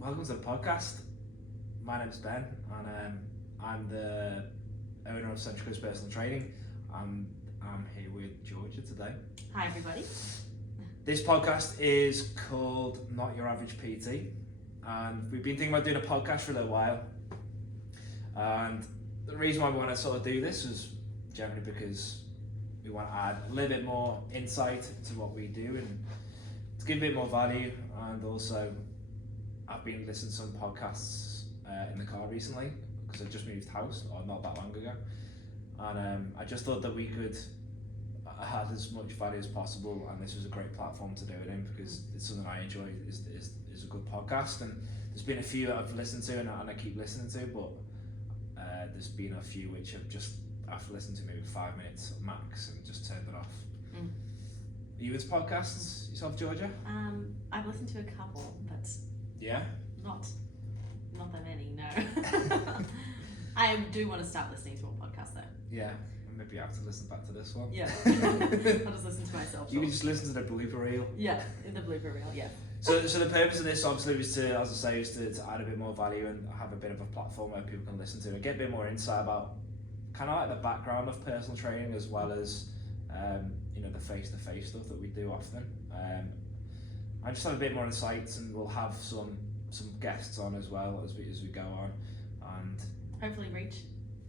Welcome to the podcast. My name's Ben, and I'm the owner of Central Coast Personal Training. I'm here with Georgia today. Hi everybody. This podcast is called Not Your Average PT, and we've been thinking about doing a podcast for a little while. And the reason why we want to sort of do this is generally because we want to add a little bit more insight to what we do and to give a bit more value. And also, I've been listening to some podcasts in the car recently because I just moved house, or not that long ago, and I just thought that we could add as much value as possible, and this was a great platform to do it in because it's something I enjoy. is a good podcast, and there's been a few that I've listened to and I keep listening to, but there's been a few which I've listened to maybe 5 minutes max and just turned it off. Are you into podcasts yourself, Georgia? I've listened to a couple, but Yeah? not that many, no. I do want to start listening to more podcasts though. Yeah, maybe I have to listen back to this one. Yeah. I'll just listen to myself. You can just listen to the blooper reel. Yeah, in the blooper reel, yeah. So the purpose of this obviously was to, as I say, to add a bit more value and have a bit of a platform where people can listen to and get a bit more insight about kind of like the background of personal training, as well as the face-to-face stuff that we do often. I just have a bit more insights, and we'll have some guests on as well as we go on, and hopefully reach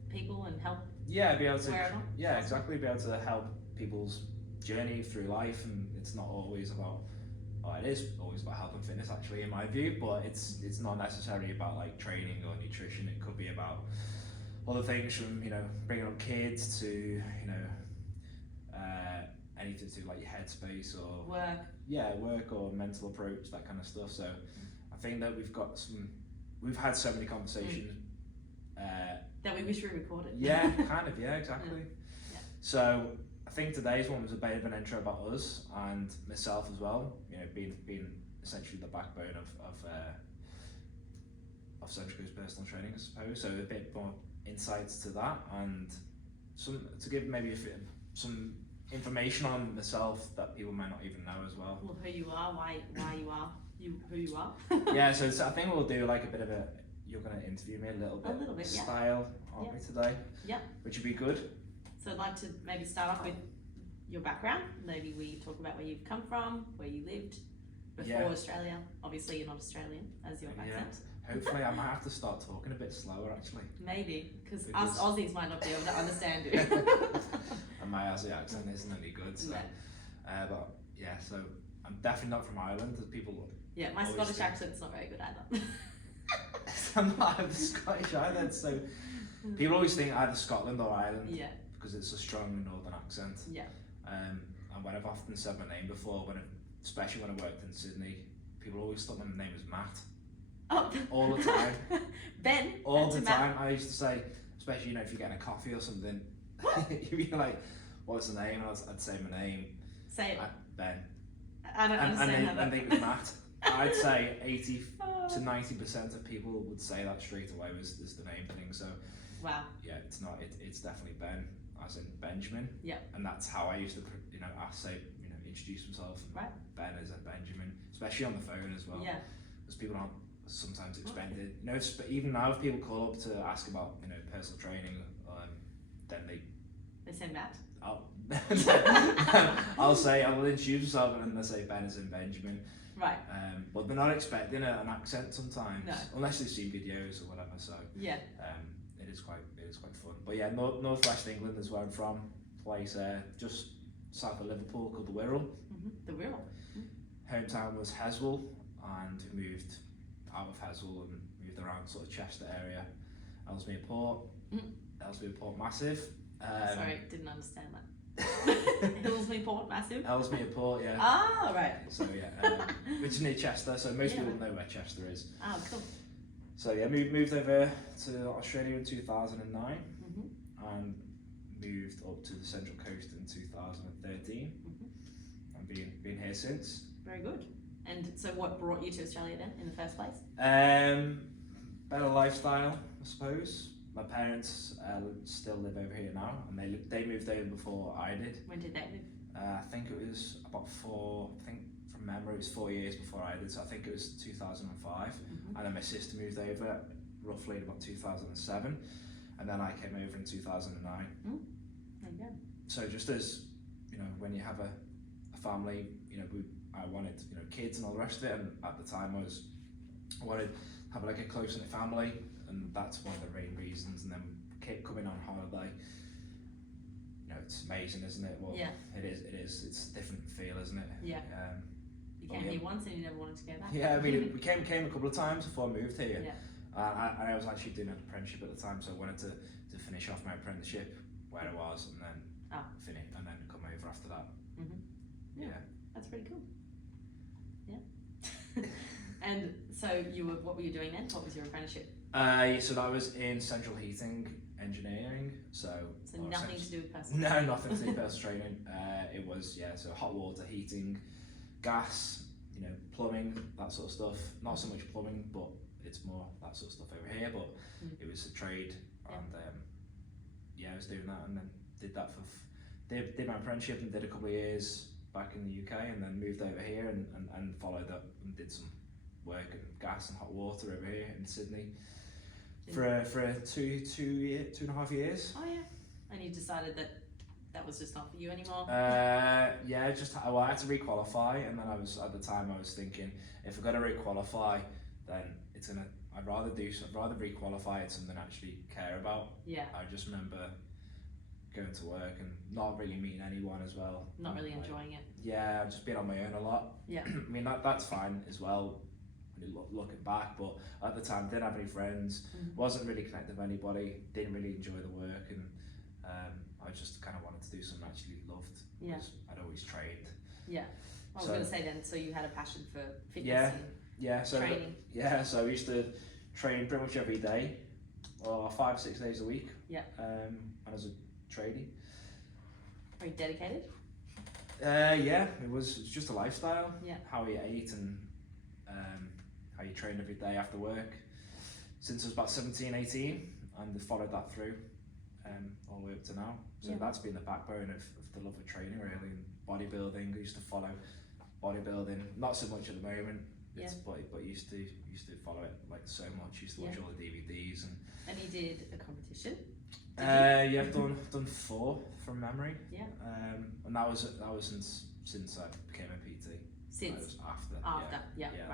people and help. Yeah, be able to. Wherever. Yeah, exactly. Be able to help people's journey through life, and it's not always about. Well, it is always about health and fitness, actually, in my view. But it's not necessarily about like training or nutrition. It could be about other things, from bringing up kids to anything to do like your headspace or Work. Yeah, work or mental approach, that kind of stuff. So I think that we've had so many conversations. That we wish we recorded. Yeah, kind of. Yeah, exactly. Yeah. So I think today's one was a bit of an intro about us and myself as well. Being essentially the backbone of Central Coast Personal Training, I suppose. So a bit more insights to that, and to give maybe some information on myself that people might not even know as well. Well, who you are, why you are who you are. Yeah, so I think we'll do like a bit of a. You're going to interview me a little bit yeah. style, aren't we, today? Yeah. Which would be good. So I'd like to maybe start off with your background. Maybe we talk about where you've come from, where you lived before Australia. Obviously you're not Australian, as your accent. Hopefully I might have to start talking a bit slower, actually. Maybe, because us Aussies might not be able to understand you. And my Aussie accent isn't any good, so. No. But yeah, so I'm definitely not from Ireland, as people. Yeah, my Scottish accent's not very good either. I'm not either Scottish either, so people always think either Scotland or Ireland. Yeah. Because it's a strong northern accent. Yeah. And when I've often said my name before, especially when I worked in Sydney, people always thought my name was Matt. Oh. All the time. Ben. All the time. I used to say, especially if you're getting a coffee or something, you'd be like, "What's the name?" And I'd say my name. Say it. Ben. I don't understand how that. And they was Matt. I'd say 80 to 90% of people would say that straight away is the name thing. So. Wow. Yeah, it's not. It's definitely Ben, as in Benjamin. Yeah. And that's how I used to, introduce myself. Right. Ben as a Benjamin, especially on the phone as well. Yeah. Because people aren't sometimes expected. Even now, if people call up to ask about personal training, then they say Matt. I'll introduce myself and they say Ben as in Benjamin. Right. But they're not expecting an accent sometimes, no. Unless they see videos or whatever. So yeah. It is quite fun. But yeah, northwest England is where I'm from. Place just south of Liverpool called the Wirral. The Wirral. Hometown was Heswall, and we moved out of Heswall and moved around sort of Chester area. Ellesmere Port. Ellesmere Port massive. Sorry, didn't understand that. Ellesmere Port massive. Ellesmere Port, yeah. Ah, right. So yeah, which is near Chester. So most people know where Chester is. Oh, cool. So yeah, moved over to Australia in 2009, and moved up to the Central Coast in 2013, and been here since. Very good. And so, what brought you to Australia then, in the first place? Better lifestyle, I suppose. My parents still live over here now, and they moved over before I did. When did they move? I think it was about from from memory, it was 4 years before I did, so I think it was 2005. Mm-hmm. And then my sister moved over roughly in about 2007, and then I came over in 2009. There you go. So just as, you know, when you have a family, you know, I wanted, you know, kids and all the rest of it, and at the time I wanted to have like a close-knit family, and that's one of the main reasons. And then coming on holiday, you know, it's amazing, isn't it? Well, Yeah. It is. It's a different feel, isn't it? Yeah. You came here once and you never wanted to go back. Yeah, I mean, we came a couple of times before I moved here. Yeah. I was actually doing an apprenticeship at the time, so I wanted to finish off my apprenticeship where I was, and then finish, and then come over after that. Mm-hmm. Yeah. That's pretty cool. Yeah. And so what were you doing then? What was your apprenticeship? So that was in central heating engineering. So nothing to do with personal. No, nothing to do with personal training. It was so hot water heating, gas, you know, plumbing, that sort of stuff. Not so much plumbing, but it's more that sort of stuff over here. But it was a trade, and I was doing that, and then did that for did my apprenticeship and did a couple of years back in the UK, and then moved over here and followed up and did some work in gas and hot water over here in Sydney for two and a half years. Oh yeah. And you decided that was just not for you anymore? I had to requalify, and then at the time I was thinking, if I've got to requalify, then I'd rather requalify it something I actually care about. Yeah. I just remember going to work and not really meeting anyone as well. Not really enjoying it. Yeah, I've just been on my own a lot. Yeah. I mean, that's fine as well when you looking back, but at the time didn't have any friends, wasn't really connected with anybody, didn't really enjoy the work, and I just kind of wanted to do something I actually loved, because I'd always trained. Yeah. I was going to say then, so you had a passion for fitness so training. So I used to train pretty much every day, or 5-6 days a week. Yeah. And as a tradie. Are you dedicated? It was just a lifestyle. Yeah. How you ate and how you trained every day after work. Since I was about 17, 18, and followed that through all the way up to now. So that's been the backbone of the love of training, really. And bodybuilding, I used to follow bodybuilding, not so much at the moment. But used to follow it like so much. Used to watch all the DVDs and you did a competition. I've done 4 from memory. Yeah. And that was since I became a PT. Since that was after. Right. That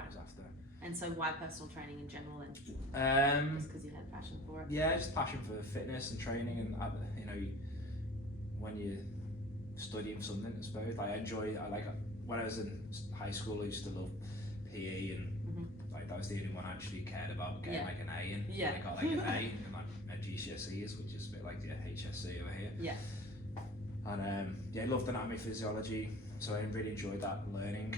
was after. And so why personal training in general then? Just because you had passion for it. Yeah, just passion for fitness and training, and you know, when you're studying something, I suppose. I like when I was in high school, I used to love PE, and like that was the only one I actually cared about getting like an A in. Yeah. I got like an A in my GCSEs, which is a bit like the HSC over here. Yeah. And I loved anatomy, physiology, so I really enjoyed that learning.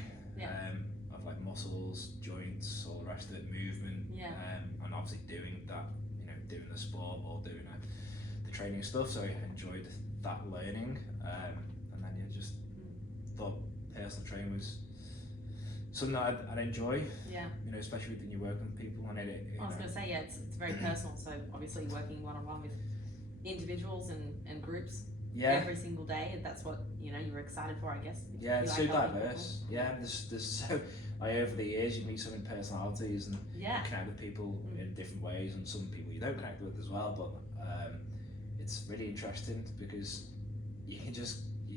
Of like muscles, joints, all the rest of it, movement. And obviously doing that, you know, doing the sport or doing the training stuff. So I enjoyed that learning, and then just thought personal training was something that I'd enjoy. Yeah. You know, especially when you work with people. And I was going to say, it's very personal. So obviously working one-on-one with individuals and groups every single day, and that's what you're excited for, I guess. It's so diverse. There's so over the years you meet so many personalities and connect with people in different ways, and some people you don't connect with as well. But it's really interesting because you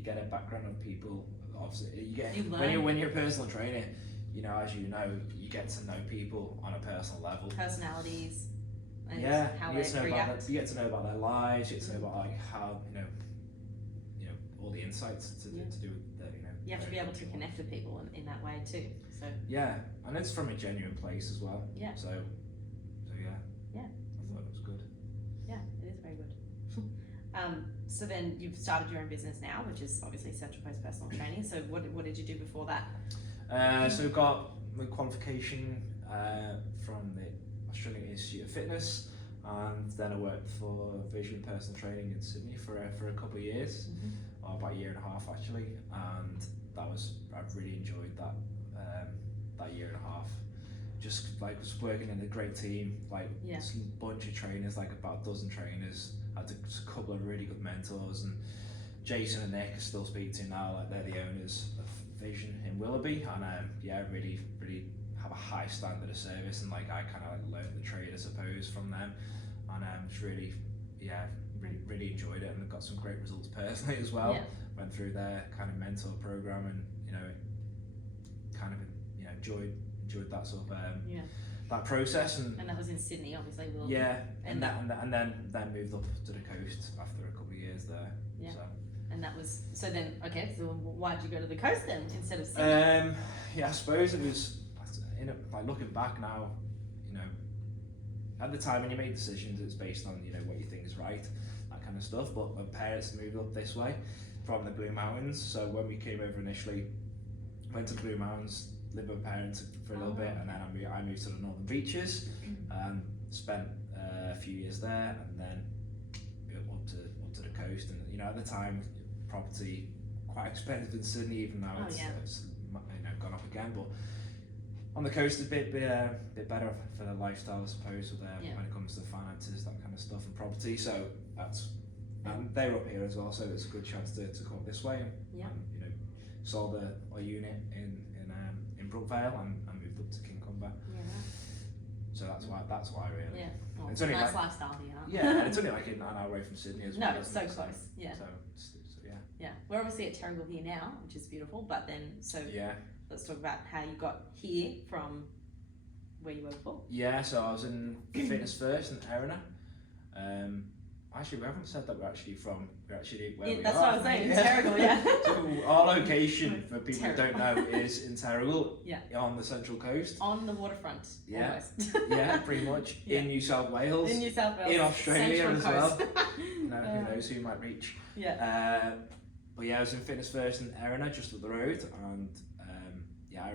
get a background of people. Obviously, when you're a personal trainer, as you know, you get to know people on a personal level. Personalities. And how you react. You get to know about their lives. You get to know about like how all the insights to do with the, You have to be able to connect with people in that way too. So and it's from a genuine place as well. Yeah. So I thought it was good. Yeah, it is very good. So then you've started your own business now, which is obviously Central Coast Personal Training. So what did you do before that? So got my qualification from the Australian Institute of Fitness, and then I worked for Vision Personal Training in Sydney for a couple of years, or about a year and a half actually, and I really enjoyed that year and a half. Just like was working in a great team, like a bunch of trainers, like about a dozen trainers. I had a couple of really good mentors, and Jason and Nick I still speak to now, like they're the owners of vision in Willoughby, and really have a high standard of service, and like I kind of like learned the trade, I suppose, from them, and just really enjoyed it, and I've got some great results personally as well. Yeah. Went through their kind of mentor program, and kind of enjoyed that sort of that process, and that was in Sydney, obviously. and then moved up to the coast after a couple of years there. Yeah. So. And that was so why'd you go to the coast then instead of Sydney? I suppose it was like looking back now, at the time when you make decisions, it's based on what you think is right, that kind of stuff. But my parents moved up this way from the Blue Mountains, so when we came over initially, went to the Blue Mountains, lived with my parents for a little bit, and then I moved to the Northern Beaches, and spent a few years there, and then up to the coast. And at the time, property quite expensive in Sydney, even now it's gone up again. But on the coast, a bit better for the lifestyle, I suppose, with when it comes to finances, that kind of stuff, and property. So that's they were up here as well, so it's a good chance to come up this way. And sold our unit in Brookvale and moved up to Kincumber. So that's why really. Yeah. Well, it's only nice like, lifestyle here. Yeah, and it's only like an hour away from Sydney as well. No, it's so close. Yeah. So yeah. Yeah, we're obviously at Terrigal here now, which is beautiful. But then, let's talk about how you got here from where you were before. Yeah, so I was in Fitness First in Erina. Actually, we haven't said that we're actually where we are. That's what I was saying, in Terrigal, yeah. So our location, for people who don't know, is in Terrigal, on the Central Coast. On the waterfront, almost. Yeah, pretty much. In New South Wales. In New South Wales. In Australia Central as Coast. well. Who knows who might reach. Yeah. But I was in Fitness First in Erina, just up the road, and I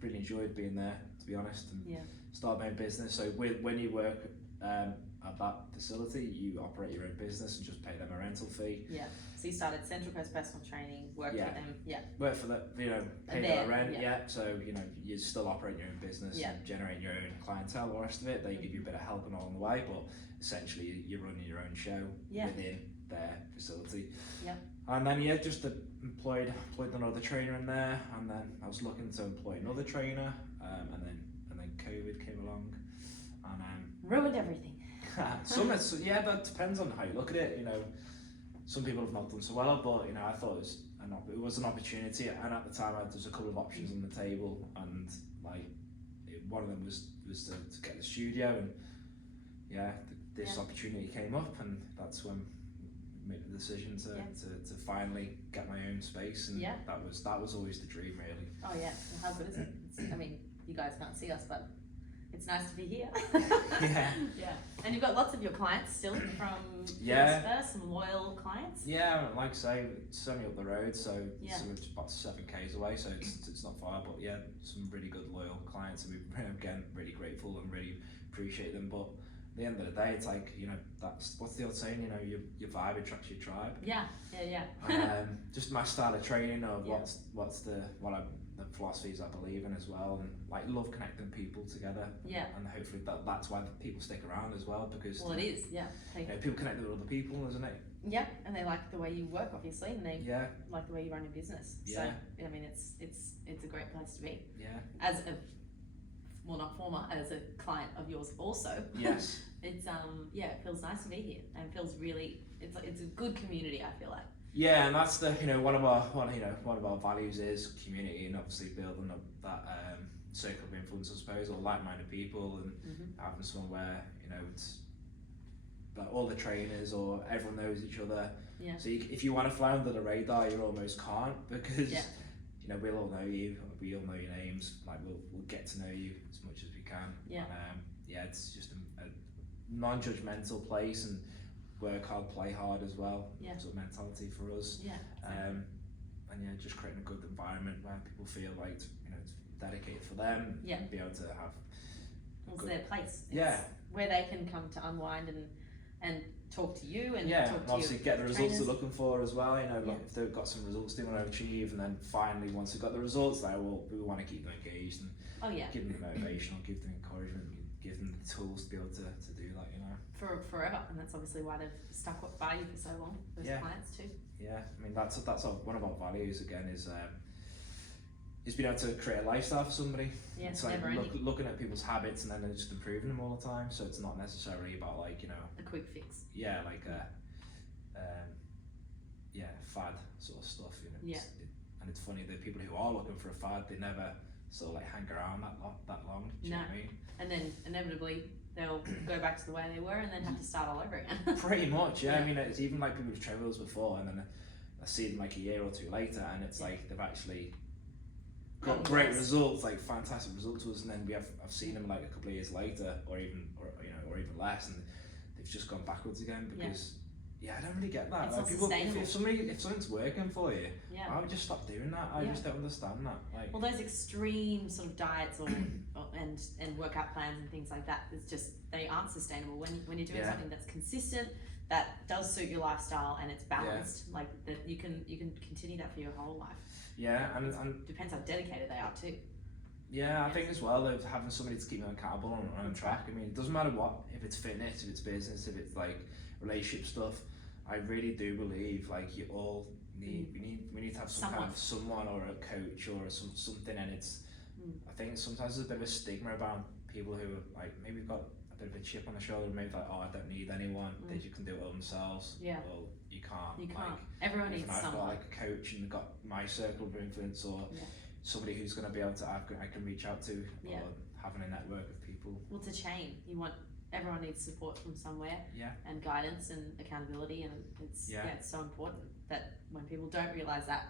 really enjoyed being there, to be honest, and started my own business. So when you work at that facility, you operate your own business and just pay them a rental fee. Yeah. So you started Central Coast Personal Training, worked with them. Yeah. Worked for that, pay their rent. So you still operate your own business and generate your own clientele. The rest of it, they give you a bit of help along the way, but essentially you're running your own show within their facility. Yeah. And then just employed another trainer in there, and then I was looking to employ another trainer, and then COVID came along, and ruined everything. That depends on how you look at it. Some people have not done so well, but I thought it was an opportunity, and at the time there's a couple of options on the table, and one of them was to get the studio, and this opportunity came up, and that's when I made the decision to finally get my own space, and that was always the dream, really. Oh yeah, well, how good is it? I mean, you guys can't see us, but it's nice to be here. Yeah. And you've got lots of your clients still from First, some loyal clients. Yeah, like I say, it's only up the road, so it's about 7 k's away, so it's not far. But some really good loyal clients, and we're again really grateful and really appreciate them. But at the end of the day, it's like that's what's the old saying? Your vibe attracts your tribe. Yeah. Just my style of training, or the philosophies I believe in as well, and love connecting people together. Yeah. And hopefully that's why people stick around as well, because it is. Yeah. People connect with other people, isn't it? Yeah, and they like the way you work, obviously, and they like the way you run your business. So I mean, it's a great place to be. Yeah. As a as a client of yours also. Yes. It's it feels nice to be here, and feels really it's a good community, I feel like. Yeah, and that's the one of our values is community, and obviously building up that circle of influence, I suppose, or like-minded people, and having someone where it's like all the trainers or everyone knows each other. Yeah. So if you want to fly under the radar, you almost can't, because we'll all know you, we all know your names. We'll get to know you as much as we can. Yeah. And it's just a non-judgmental place, and work hard, play hard as well. Yeah. Sort of mentality for us. Yeah. And just creating a good environment where people feel like it's dedicated for them. Yeah. And be able to have. It's their place. It's where they can come to unwind and talk to you and talk and to obviously get the results trainers. they're looking for as well. If they've got some results they want to achieve, and then finally once they've got the results, we want to keep them engaged and give them motivation, or give them encouragement, give them the tools to be able to do that. For forever, and that's obviously why they've stuck by you for so long. Those clients too. Yeah, I mean that's one of our values again is is being able to create a lifestyle for somebody. Yeah, It's like never ending. looking at people's habits and then just improving them all the time. So it's not necessarily about like, you know, A quick fix. yeah, like fad sort of stuff. You know, Yeah. and it's funny that people who are looking for a fad, they never sort of like hang around that long. Do you know what I mean? And then inevitably they'll go back to the way they were and then have to start all over again. Pretty much, yeah. Yeah. I mean, it's even like people who've tried with us before, and then I see them like a year or two later, and it's like they've actually got Gotten great worse. results, like fantastic results to us, and then I've seen them like a couple of years later, or even less, and they've just gone backwards again because. Yeah, I don't really get that. It's Like not people, sustainable. if something's working for you, Yeah. I would just stop doing that. I just don't understand that. Like, Well, those extreme sort of diets and workout plans and things like that, it's just, they aren't sustainable. When you're doing something that's consistent, that does suit your lifestyle and it's balanced, like that you can continue that for your whole life. yeah, and Depends how dedicated they are too. yeah, I think as well of having somebody to keep them accountable on track. I mean, it doesn't matter what, if it's fitness, if it's business, if it's like relationship stuff. I really do believe like you all need we need to have some kind of someone or a coach or something, and it's I think sometimes there's a bit of a stigma about people who are like maybe got a bit of a chip on the shoulder, maybe like, oh, I don't need anyone, they just can do it all themselves. Yeah. Well, you can't. You can't. Like, Everyone if needs I've someone. got like a coach and got my circle of influence or somebody who's going to be able to I can reach out to, or having a network of people. Well, it's a chain. Everyone needs support from somewhere, and guidance and accountability, and it's it's so important that when people don't realise that,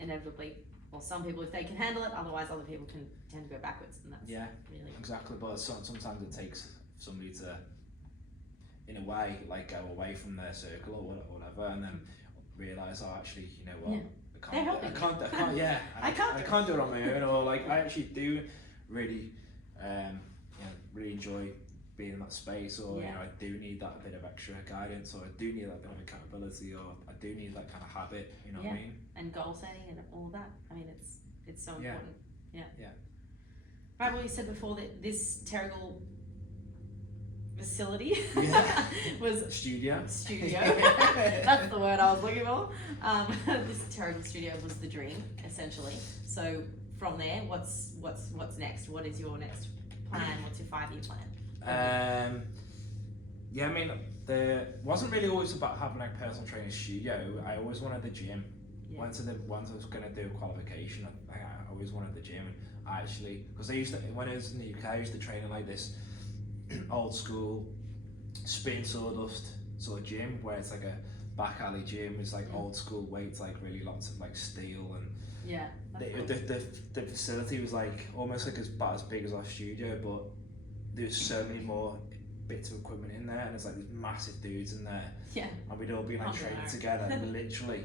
inevitably, well, some people, if they can handle it, otherwise other people can tend to go backwards, and that's really exactly. But sometimes it takes somebody to, in a way, like go away from their circle or whatever, and then realise, oh, actually, you know what, I can't do it on my own, or like I actually do really, really enjoy being in that space, or you know, I do need that bit of extra guidance, or I do need that bit of accountability, or I do need that kind of habit, you know what I mean? And goal setting and all of that. I mean, it's so important. Yeah. Right. Well, you said before that this Terrigal facility was studio. That's the word I was looking for. This Terrigal studio was the dream, essentially. So from there, what's next? What is your next plan? What's your 5-year plan? I mean, there wasn't really always about having like personal training studio. I always wanted the gym. Once I was going to do a qualification, I always wanted the gym. And I actually, because when I was in the UK, I used to train in like this old school spin sawdust sort of gym where it's like a back alley gym. It's like old school weights, like really lots of like steel, and the facility was like almost like about as big as our studio, but there's so many more bits of equipment in there, and there's like these massive dudes in there, and we'd all be like training together. And it literally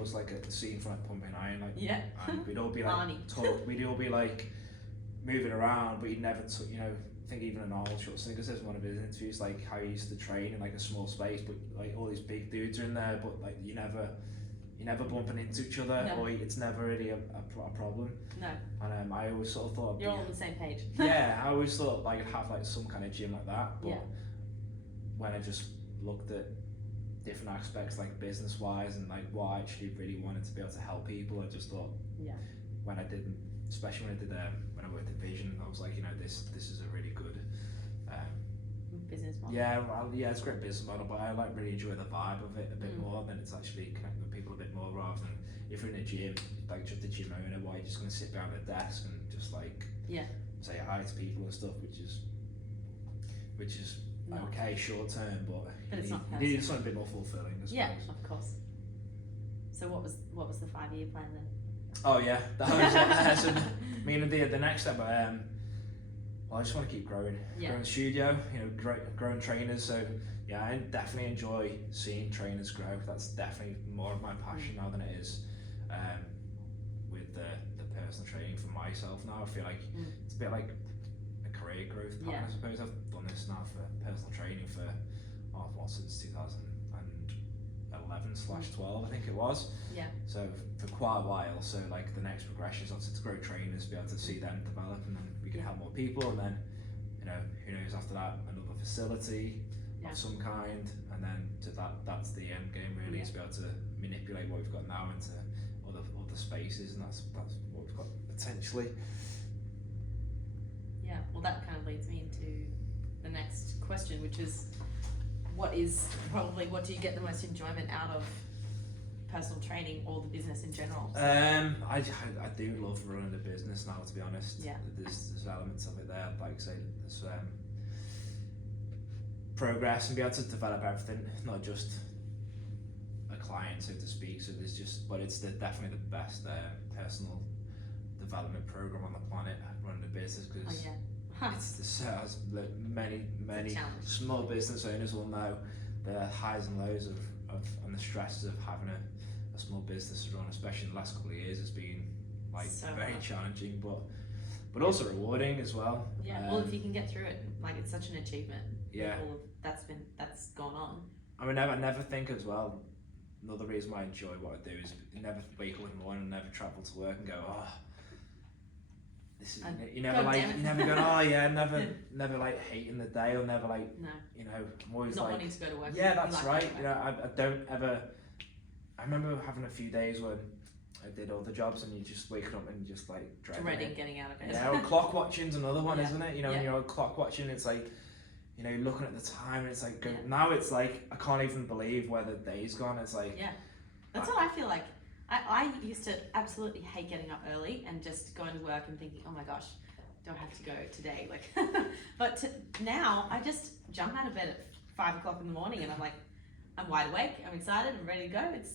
was like a scene from like Pumping Iron, like, and we'd all be like we'd all be like moving around, but you'd never I think even an Arnold Schwarzenegger says in one of his interviews like how he used to train in like a small space, but like all these big dudes are in there, but like you're never bumping into each other, or it's never really a problem. No. And I always sort of thought you're all on the same page. I always thought like I'd have like some kind of gym like that, but when I just looked at different aspects like business wise and like what I actually really wanted to be able to help people, I just thought when I didn't, especially when I did when I worked at Vision, I was like, you know, this is a really good business model. It's a great business model, but I like really enjoy the vibe of it a bit more than it's actually connecting with people a bit more, rather than if you're in a gym, like just the gym owner, why you're just going to sit behind a desk and just like say hi to people and stuff, which is okay short term, but it's not you need something a bit more fulfilling, I suppose. Yeah, of course. So what was the 5-year plan then? Oh yeah, that was so, I mean the next step. Well, I just want to keep growing the studio. You know, growing trainers. So yeah, I definitely enjoy seeing trainers grow. That's definitely more of my passion now than it is with the personal training for myself. Now I feel like it's a bit like a career growth plan. I suppose I've done this now for personal training for since 2011/12, I think it was. So for quite a while. So like the next progression is obviously to grow trainers, be able to see them develop, and then we can help more people, and then who knows after that, another facility of some kind, and then that's the end game really, is be able to manipulate what we've got now into other spaces, and that's what we've got potentially. Yeah, well, that kind of leads me into the next question, which is what do you get the most enjoyment out of personal training or the business in general? I do love running the business now, to be honest. Yeah. There's elements of it there, like I say, there's progress and be able to develop everything, not just a client, so to speak. So but it's definitely the best personal development program on the planet, running the business, because as many small business owners will know, the highs and lows of and the stresses of having a small business to run, especially in the last couple of years, has been like so very challenging, but also rewarding as well. Yeah, well, if you can get through it, like, it's such an achievement. Yeah, all of that's gone on. I mean, I never think as well. Another reason why I enjoy what I do is never wake up in the morning and never travel to work and go, oh, this is, you never go, oh yeah, never like hating the day, or never like, you know, I'm always not like, wanting to go to work. Yeah, that's right. You know, I don't ever. I remember having a few days when I did all the jobs and you just waking up and just like dreading getting out of bed. Yeah, or clock watching's another one, isn't it? You know, when you're clock watching, it's like, you know, looking at the time, and it's like, now it's like, I can't even believe where the day's gone. It's like, that's what I feel like. I used to absolutely hate getting up early and just going to work and thinking, oh my gosh, do I have to go today? Like, but now I just jump out of bed at 5 o'clock in the morning and I'm like, I'm wide awake, I'm excited, I'm ready to go. It's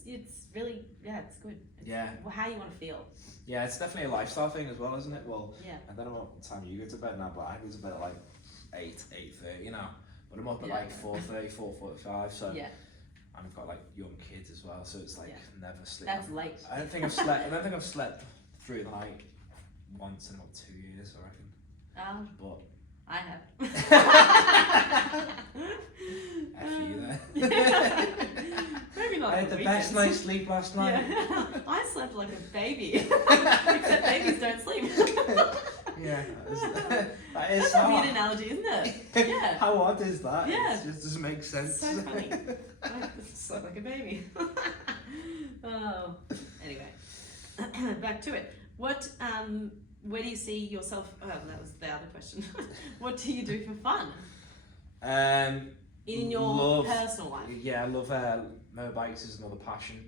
really, it's good. It's how you want to feel. Yeah, it's definitely a lifestyle thing as well, isn't it? Well, yeah. I don't know what time you go to bed now, but I go to bed at like 8:30, you know. But I'm up at like 4:30, 4:45, so and I've got like young kids as well, so it's like never sleep. That's late. I don't think I've slept through the night once in about 2 years, I reckon. But I have. After you there. Maybe not. I had the best night's sleep last night. Yeah. I slept like a baby. Except babies don't sleep. Yeah, that's a weird analogy, isn't it? Yeah. How odd is that? Yeah. It just doesn't make sense. So funny. I just slept like a baby. Oh. Anyway, back to it. What? Where do you see yourself? Oh, that was the other question. What do you do for fun? In your personal life? Yeah, I love motorbikes is another passion.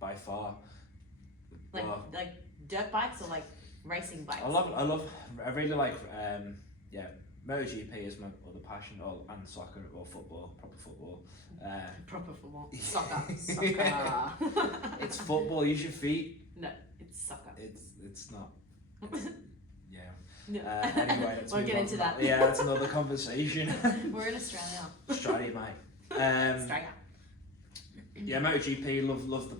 By far. Like dirt bikes or like racing bikes? I really like MotoGP is my other passion, and soccer or football, proper football. Proper football. Soccer. It's football. Use your feet. No, it's soccer. It's not. Yeah. No. Anyway, we'll get into that. Yeah, that's another conversation. We're in Australia. Australia, mate. Australia. Yeah, MotoGP.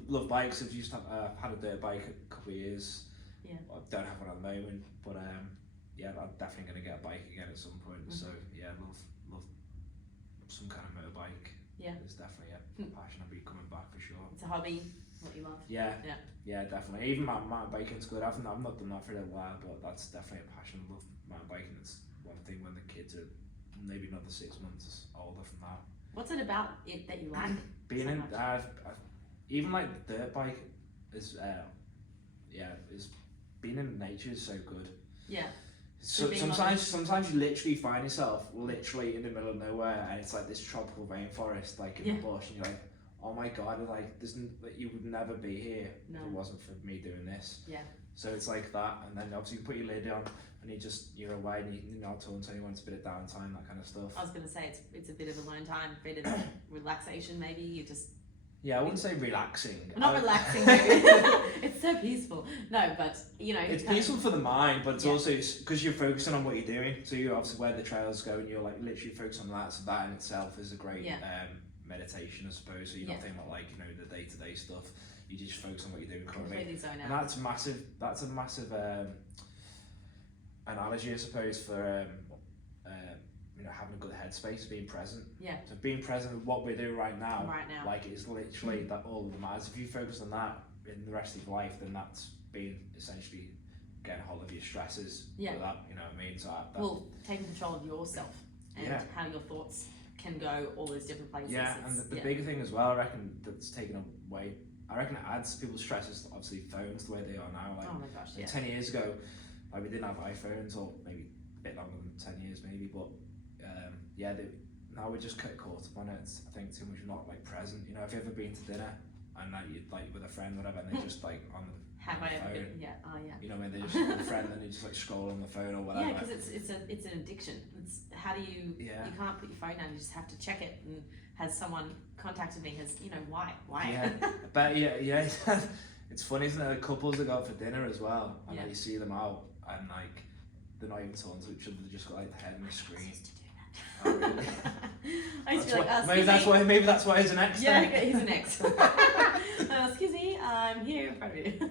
Love bikes. I've used had a dirt bike a couple of years. Yeah. I don't have one at the moment, but I'm definitely gonna get a bike again at some point. So yeah, love some kind of motorbike. Yeah. It's definitely a passion. I'll be coming back for sure. It's a hobby. What you love. Yeah, definitely. Even mountain biking's good. I've not done that for a while, but that's definitely a passion. I love mountain biking. It's one thing when the kids are maybe another 6 months older from that. What's it about it that you like? Being so in, even like the dirt bike is being in nature is so good. Yeah. So sometimes you literally find yourself literally in the middle of nowhere, and it's like this tropical rainforest, like in the bush, and you're like, oh my god, like you would never be here if it wasn't for me doing this. Yeah. So it's like that, and then obviously you put your lid on, and you're away, and you're not talking to anyone. It's a bit of downtime, that kind of stuff. I was gonna say it's a bit of alone time, a bit of relaxation, maybe. You just. Yeah, I wouldn't say relaxing. Not relaxing, maybe. It's so peaceful. No, but you know. It's peaceful for the mind, but it's also because you're focusing on what you're doing. So you're obviously where the trails go, and you're like literally focused on that. So that in itself is a great meditation, I suppose. So you're not thinking about like the day-to-day stuff. You just focus on what you're doing currently. Completely zone out. And that's massive. That's a massive analogy, I suppose, for having a good headspace, being present. Yeah. So being present with what we're doing right now. Like it's literally that all that matters. If you focus on that in the rest of your life, then that's being essentially getting a hold of your stresses. Yeah. That, you know what I mean? So taking control of yourself and how your thoughts can go all those different places. Yeah, and the bigger thing as well, I reckon, that's taken away I reckon it adds to people's stress. Is obviously phones the way they are now. Like, oh my gosh, yeah. 10 years ago, like we didn't have iPhones, or maybe a bit longer than 10 years maybe, but yeah, now we're just caught up on it. I think too much, not like present. You know, have you ever been to dinner and like you like with a friend, whatever, and they're just like on the have I ever phone? been? Yeah, oh yeah. You know, when they're just with a friend and they just like scroll on the phone or whatever. Yeah, because it's an addiction. It's how do you you can't put your phone down. You just have to check it. And has someone contacted me? Has why? Yeah, but yeah. It's funny, isn't it? Couples that go out for dinner as well, and like, you see them out, and like they're not even talking to each other. They just got like the head on the screen. Oh, really? I used to be like, maybe that's why he's an ex. Yeah, he's an ex. Excuse me, I'm here in front of you.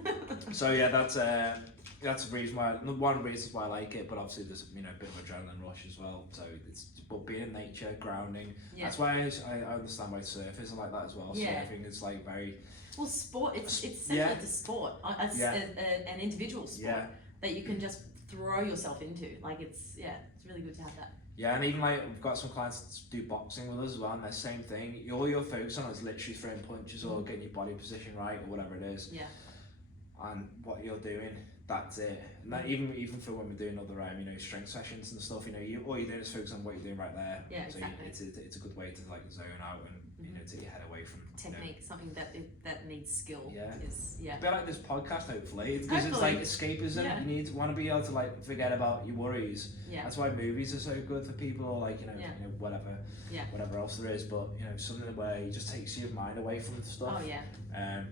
So yeah, that's a reason why. One of the reasons why I like it, but obviously there's a bit of adrenaline rush as well. So but being in nature, grounding. Yeah. That's why I understand why surfers are like that as well. Yeah. Surfing is like very. Well, sport. It's similar to sport. It's an individual sport that you can just throw yourself into. Like it's really good to have that. Yeah, and even like we've got some clients that do boxing with us as well, and the same thing. All you're focused on is literally throwing punches or getting your body position right or whatever it is. Yeah. And what you're doing, that's it. And that even for when we're doing other strength sessions and stuff, all you're doing is focus on what you're doing right there. Yeah, so exactly. It's a good way to like zone out and take your head away from technique. Something that needs skill. Yeah. Yeah. A bit like this podcast, hopefully, because it's like escapism. Yeah. You want to be able to like forget about your worries. Yeah. That's why movies are so good for people, or like whatever else there is. But something where it just takes your mind away from stuff. Oh yeah.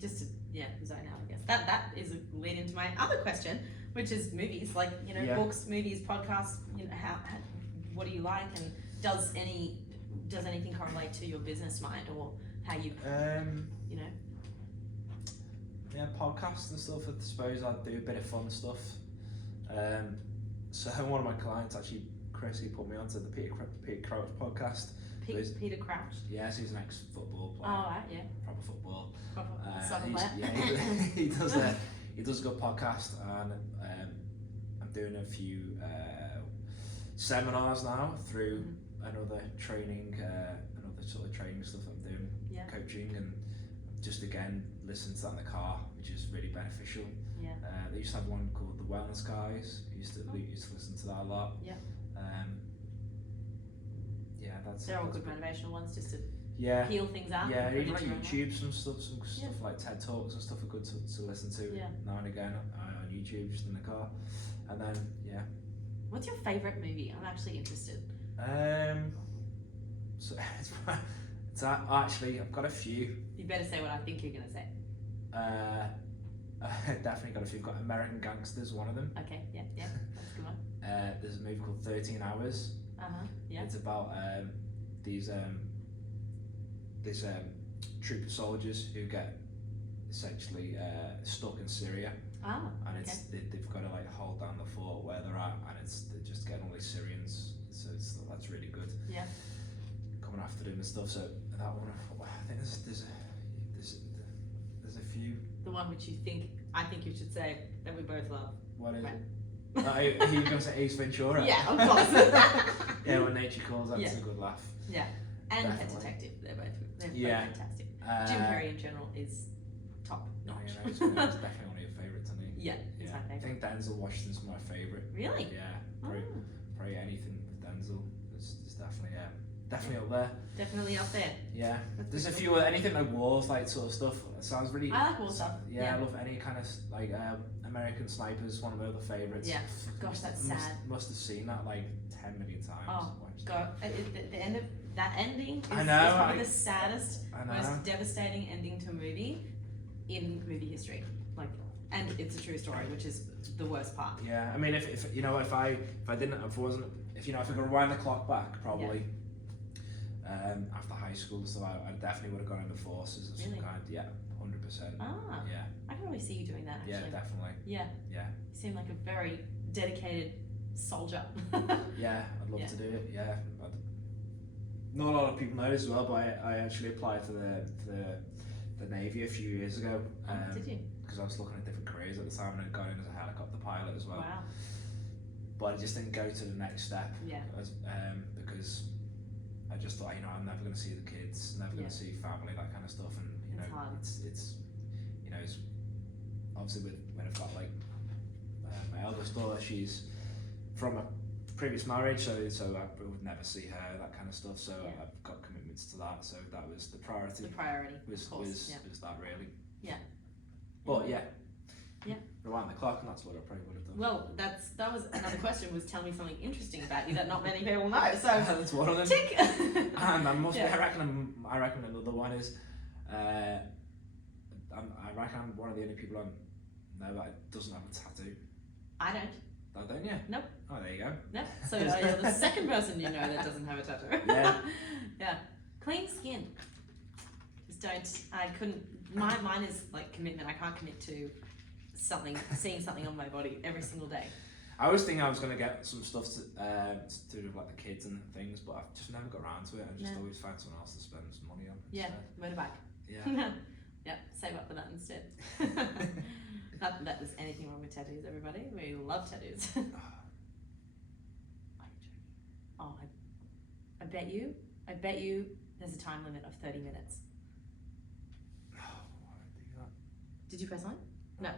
Just to zone out, I guess. That is a lead into my other question, which is movies. Like books, movies, podcasts. How what do you like, and does anything correlate to your business mind or how you Yeah, podcasts and stuff. I suppose I do a bit of fun stuff. So one of my clients actually, Chris, he put me onto the Peter Crouch podcast. Peter Crouch. Yes, he's an ex-football player. Oh right, yeah. Proper football. Soccer player. Yeah, he does a good podcast, and I'm doing a few seminars now through another training, another sort of training stuff I'm doing, coaching, and just again listen to that in the car, which is really beneficial. Yeah. They used to have one called the Wellness Guys. We used to listen to that a lot. Yeah. They're all good motivational ones, just to heal things out. Yeah, even like YouTube, some stuff like TED Talks and stuff are good to listen to now and again on YouTube, just in the car. And then What's your favourite movie? I'm actually interested. So it's actually I've got a few. You better say what I think you're gonna say. Definitely got a few. Got American Gangsters, one of them. Okay, yeah, that's a good one. There's a movie called 13 Hours. Yeah. It's about these troop of soldiers who get essentially stuck in Syria. And they've got to like hold down the fort where they're at, and they're just getting all these Syrians. So that's really good. Yeah. Coming after them and stuff. So that one, I think there's a few. The one which I think you should say that we both love. What is it? Are you going to say Ace Ventura? Yeah, of course. Yeah, When Nature Calls, that's a good laugh. Yeah, and Pet Definitely. Detective, they're both fantastic. Jim Carrey in general is top notch. It's definitely one of your favourites, I think. Yeah, it's my favourite. I think Denzel Washington's my favourite. Really? Yeah, probably anything with Denzel is definitely up there. Definitely up there. Yeah, there's a few anything like wars, like sort of stuff. It sounds really. I like war stuff. Yeah, I love any kind of like American Snipers. One of my other favourites. Yeah. Gosh, that's sad. Must have seen that like 10 million times. Oh God, the end of that ending is, I know, is probably the saddest, I know. most devastating ending to a movie in movie history. Like, and it's a true story, which is the worst part. Yeah, I mean, if I could rewind the clock back, probably. After high school, so I definitely would have gone in the forces of some kind. Yeah, 100%. Yeah. I can really see you doing that. Actually. Yeah, definitely. Yeah. Yeah. You seem like a very dedicated soldier. Yeah, I'd love to do it. Yeah. Not a lot of people know this as well, but I actually applied for the Navy a few years ago. Did you? Because I was looking at different careers at the time, and I'd gone in as a helicopter pilot as well. Wow. But I just didn't go to the next step. Yeah. Because I just thought, I'm never going to see the kids, never going to see family, that kind of stuff, and It's hard. It's you know, it's obviously when I've got like my eldest daughter, she's from a previous marriage, so I would never see her, that kind of stuff. So I've got commitments to that. So that was the priority. The priority was that really. Yeah. But yeah. Yeah. Rewind the clock, and that's what I probably would have done. Well, that was another question. Was tell me something interesting about you that not many people know. So that's one of them. Tick. And I must. I reckon another one is. I reckon I'm one of the only people I know that doesn't have a tattoo. I don't. Oh, don't you? Nope. Oh, there you go. Nope. So you're the second person you know that doesn't have a tattoo. Yeah. Yeah. Clean skin. Just don't. I couldn't. Mine is like commitment. I can't commit to seeing something on my body every single day. I was thinking I was going to get some stuff to do with like the kids and things, but I've just never got around to it. I just always find someone else to spend some money on. Yeah, motorbike. Yeah. Yep, save up for that instead. Not that there's anything wrong with tattoos, everybody. We love tattoos. Oh, I bet you there's a time limit of 30 minutes. Oh, why would I do that? Did you press on? No.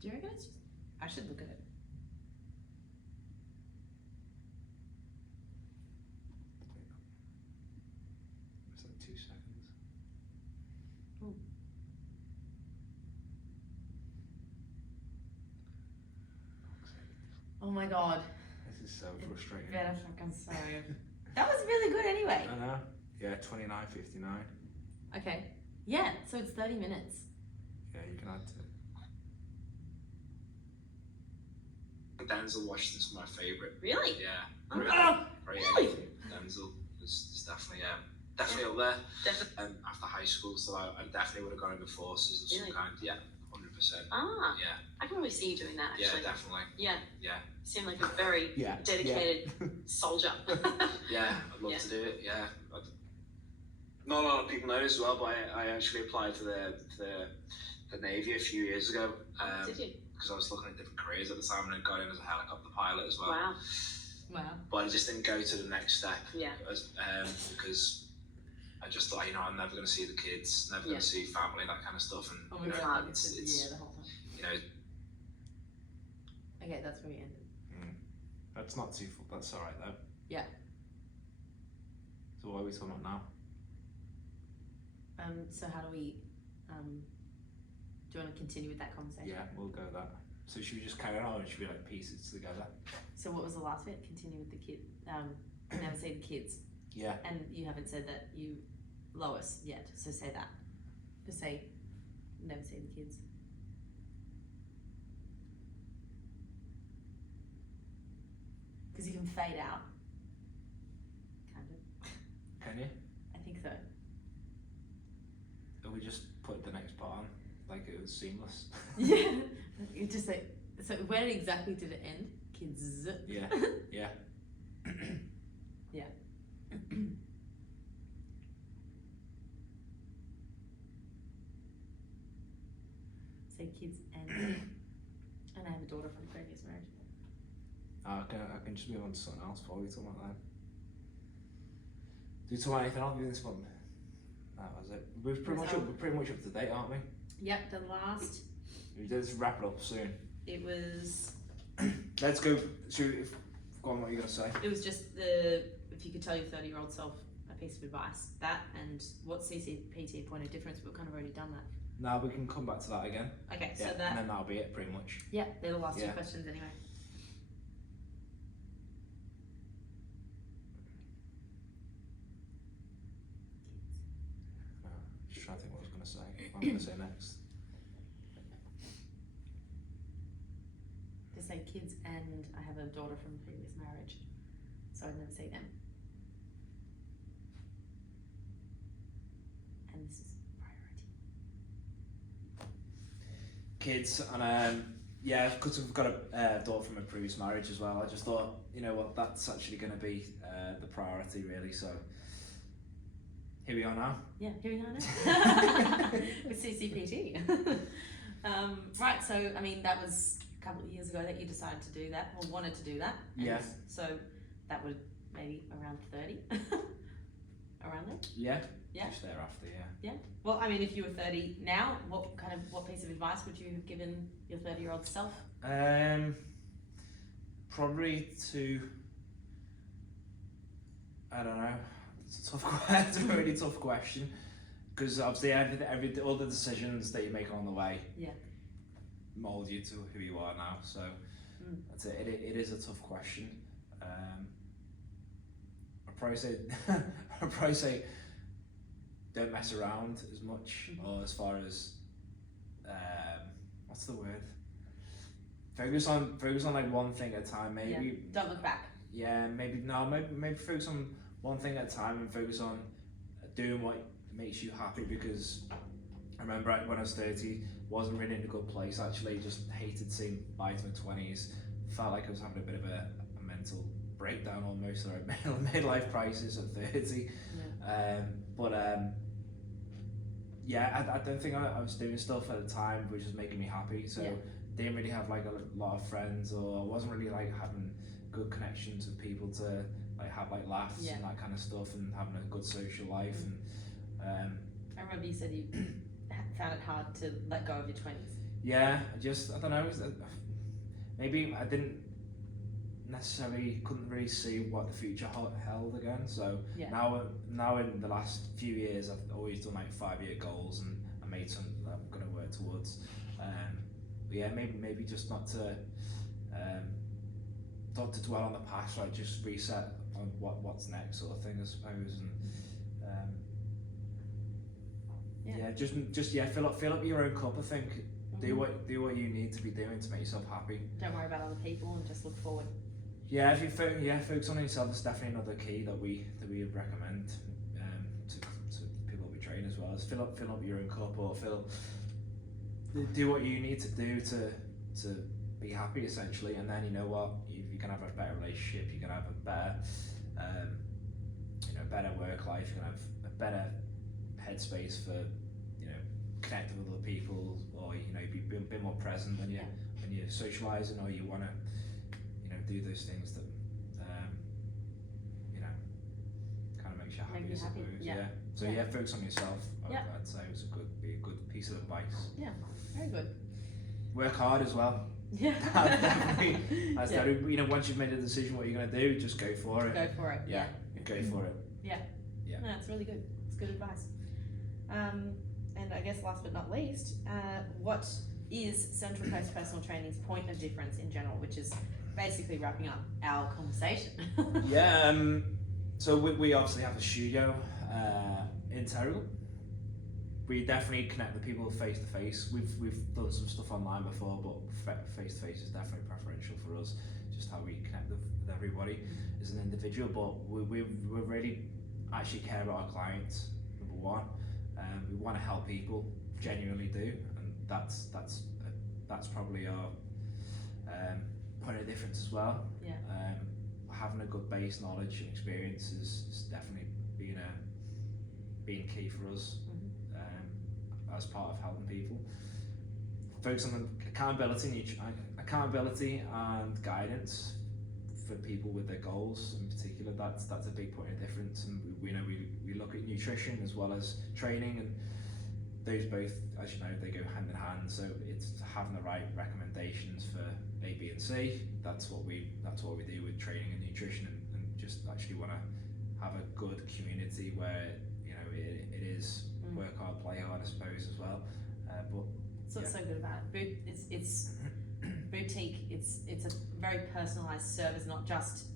Do you reckon it's just... I should look at it. It's like 2 seconds. Ooh. Oh my god. This is so frustrating. Better fucking so. That was really good anyway. I know. Yeah, 29.59. Okay. Yeah, so it's 30 minutes. Yeah, you can add to it. Denzel Washington's my favourite. Really? Yeah. Oh, really? Denzel is definitely up there. Definitely. After high school, so I definitely would have gone into forces of some kind. Yeah, 100%. Ah, Yeah. I can really see you doing that actually. Yeah, definitely. Yeah. Yeah. You seem like a very dedicated soldier. Yeah, I'd love to do it. Yeah. Not a lot of people know as well, but I actually applied for the Navy a few years ago. Did you? Because I was looking at different careers at the time, and I got in as a helicopter pilot as well. Wow. Wow. But I just didn't go to the next step. Yeah. Because I just thought, I'm never going to see the kids, never going to see family, that kind of stuff. And Oh my you know, god, it's the whole time. you know, Okay, that's where we ended. That's not too full. That's alright though. Yeah. So what are we talking about now? So how do we, do you want to continue with that conversation? Yeah, we'll go with that. So should we just carry on, or should we like piece it together? So what was the last bit? Continue with the kid, never say the kids. Yeah. And you haven't said that you, Lois, yet, so say that. Just say, never say the kids. Because you can fade out. Kind of. Can you? I think so. Or we just put the next part on, like it was seamless. Yeah. You just say, so where exactly did it end? Kids. Yeah. Yeah. Yeah. Say kids and I have a daughter from previous marriage. I can just move on to something else before we talk about that. Do you talk about anything else in this one? That was it. We're pretty much up to date, aren't we? Yep, the last, We did this wrap it up soon. it was Let's go. Go on, what are you gonna say? It was just if you could tell your 30-year-old self a piece of advice, that and what CCPT point of difference, we've kind of already done that. Now we can come back to that again. Okay, Yeah, so and that, then that'll be it, pretty much. yeah, they're the last two Yeah. questions anyway. Just trying to think what I was gonna say. What I'm gonna say next. To say kids and I have a daughter from previous marriage, so I'd never say them. And this is priority. Kids and yeah, because we've got a daughter from a previous marriage as well. I just thought, you know what, that's actually going to be the priority really. So here we are now. Yeah, here we are now. With CCPT. Right, so I mean that was a couple of years ago that you decided to do that, or wanted to do that. And so that would maybe around 30, around there. Yeah. Yeah. Just thereafter, yeah. Yeah. Well, I mean, if you were 30 now, what piece of advice would you have given your 30-year-old self? Probably to, I don't know. It's a tough question. It's a really tough question, because obviously all the decisions that you make along the way, mold you to who you are now. So that's it. It is a tough question. I'd probably say don't mess around as much, or as far as what's the word? Focus on like one thing at a time. Maybe don't look back. Yeah, maybe focus on one thing at a time and focus on doing what makes you happy. Because I remember when I was 30, wasn't really in a good place actually. Just hated seeing life in my 20s. Felt like I was having a bit of a mental breakdown almost, or a midlife crisis at 30. I don't think I was doing stuff at the time which was making me happy. So didn't really have like a lot of friends, or I wasn't really like having good connections with people to like have like laughs and that kind of stuff, and having a good social life. And I remember you said you found it hard to let go of your 20s. Yeah, I don't know. Maybe I didn't necessarily couldn't really see what the future held again. So now in the last few years, I've always done like 5-year goals, and I made some that I'm going to work towards. Maybe just not to dwell on the past, like just reset on what's next, sort of thing, I suppose. And fill up your own cup. I think do what you need to be doing to make yourself happy. Don't worry about other people and just look forward. Yeah, if you focus on yourself, that's definitely another key that we would recommend to people that we train as well. Is fill up your own cup, or do what you need to do to be happy essentially, and then you know what, you can have a better relationship, you can have a better better work life, you can have a better headspace for connecting with other people, or be a bit more present when you're socializing, or you want to do those things that kind of makes you happy, I suppose. So focus on yourself. I'd say it's be a good piece of advice. Yeah, very good. Work hard as well. Yeah. Definitely. Once you've made a decision what you're going to do, just go for it. Go for it. Yeah. Go for it. Yeah. No, it's really good. It's good advice. And I guess last but not least, what is Central Coast Personal Training's point of difference in general, which is basically wrapping up our conversation? So we obviously have a studio in Terrigal. We definitely connect with people face to face. We've done some stuff online before, but face to face is definitely preferential for us. Just how we connect with everybody as an individual. But we really actually care about our clients. Number one, we want to help people, genuinely do, and that's probably our point of difference as well. Having a good base knowledge and experience is definitely being key for us. As part of helping people. Focus on accountability and guidance for people with their goals in particular. That's a big point of difference. And we look at nutrition as well as training, and those both, as you know, they go hand in hand. So it's having the right recommendations for A, B, and C. That's what we do with training and nutrition, and just actually want to have a good community where it is work hard, play hard, I suppose, as well. So what's so good about it? It's boutique. It's a very personalised service, not just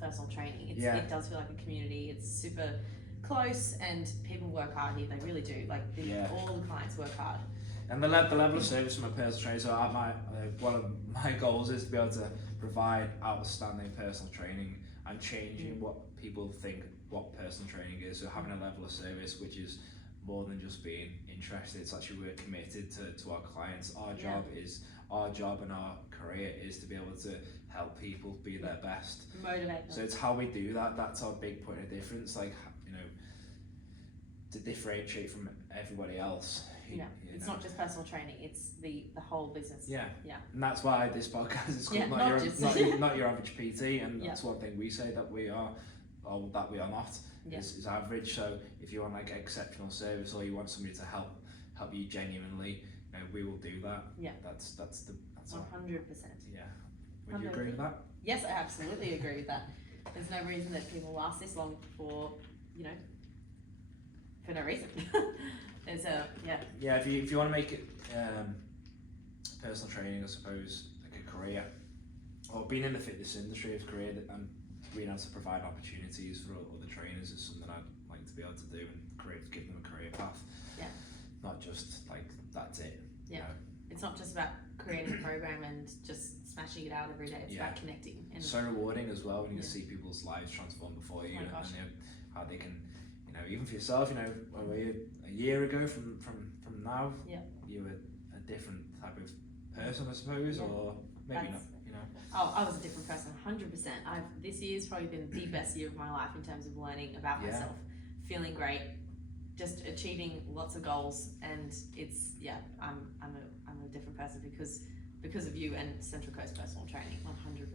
personal training. It does feel like a community. It's super close, and people work hard here. They really do. All the clients work hard. And the level of service from a personal trainer. So one of my goals is to be able to provide outstanding personal training and changing what people think what personal training is. So having a level of service which is more than just being interested. It's actually we're committed to our clients. Our job and our career is to be able to help people be their best. Motivate them. So it's how we do that. That's our big point of difference. to differentiate from everybody else. It's not just personal training, it's the whole business. Yeah. And that's why this podcast is called not your average PT, and that's one thing we say that we are, or that we are not, is average. So if you want like exceptional service, or you want somebody to help you genuinely, we will do that. That's 100%. Yeah. Would you agree with that? Yes, I absolutely agree with that. There's no reason that people last this long for no reason. There's if you want to make it personal training, I suppose, like a career, or being in the fitness industry as a career, and being able to provide opportunities for other trainers is something I'd like to be able to do, and give them a career path. Not just like that's it. It's not just about creating a program and just smashing it out every day. It's about connecting. And so rewarding as well when you see people's lives transform before you, and how they can, even for yourself, a year ago from now, you were a different type of person, I suppose, or maybe not. Oh, I was a different person, 100%. This year's probably been the best year of my life in terms of learning about myself, feeling great, just achieving lots of goals, and it's I'm a different person because of you and Central Coast Personal Training, 100%.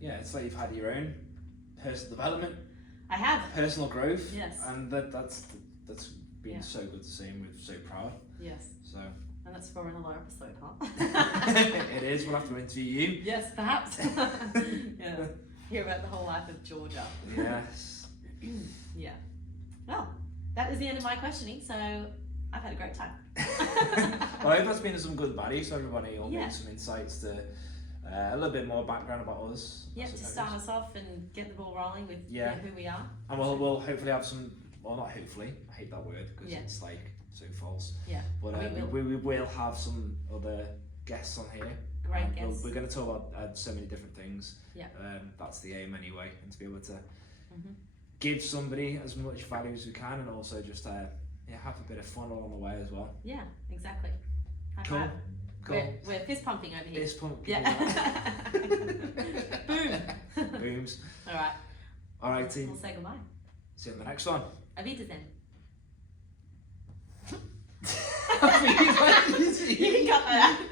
Yeah, it's like you've had your own personal development. I have personal growth. Yes, and that's been so good to see, and we're so proud. Yes. So. And that's for another episode, huh? It is. We'll have to interview you. Yes, perhaps. Hear about the whole life of Georgia. Yes. Well, that is the end of my questioning. So I've had a great time. Well, I hope that's been some good value to everybody. Or maybe some insights to a little bit more background about us. Yeah, to start us off and get the ball rolling with who we are. And we'll hopefully have some. Well, not hopefully. I hate that word because it's like so false. Yeah. But we will have some other guests on here. Great guests. We're going to talk about so many different things. Yeah. That's the aim anyway, and to be able to give somebody as much value as we can, and also just have a bit of fun along the way as well. Yeah, exactly. Cool. We're fist pumping over here. Fist pumping. Yeah. Boom. Booms. All right, team. We'll say goodbye. See you in the next one. Avita then. You can cut that out.